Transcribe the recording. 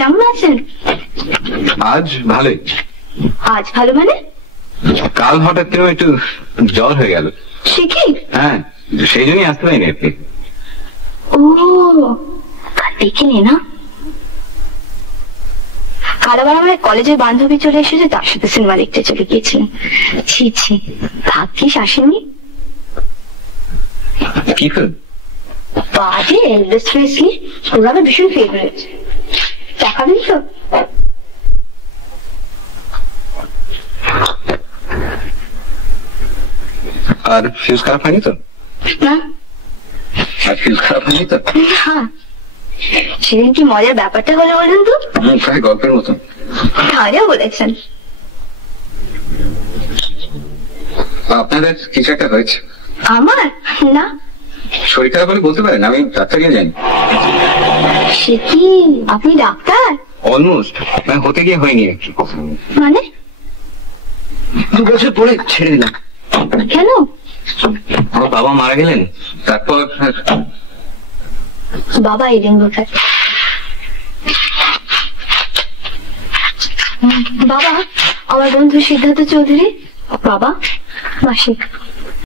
কেমন আছেন? আজ ভালোই। আজ ভালো মানে? কাল হঠাৎ করে একটু জ্বর হয়ে গেল। সে কি? হ্যাঁ, সেই জন্যই আসতে পারিনি আপনি। ও, কাল দেখিনি না। কাল আবার আমার কলেজের বান্ধবী চলে এসেছে, তার সাথে সিনেমা দেখতে চলে গিয়েছিলেন। ছি ছি, ভাগ্যিস আসেননি। কি ফিল্ম? বাজে এলভিস প্রেসলি, ওরা আমার ভীষণ ফেভারিট। দেখাবেন তো? আর ফিউজ খারাপ হয়নি তো? না। আর ফিউজ খারাপ হয়নি তো? হ্যাঁ, সেদিন কি মজার ব্যাপারটা হলো বলুন তো? প্রায় গল্পের মতো। তাহলেও বলেছেন। আপনাদের কিছু একটা হয়েছে? আমার না। শরীর খারাপ হলে বলতে পারেন, আমি ডাক্তারকে জানি। সে কি, আপনি ডাক্তার? অলমোস্ট, হতে গিয়ে হয়নি। মানে? 2 বছর পরে ছেড়ে দিলাম। কেন? আমার বাবা মারা গেলেন, তারপর বাবা এলেন কোথায়? বাবা আমার বন্ধু সিদ্ধার্থ চৌধুরী। বাবা মাসিক।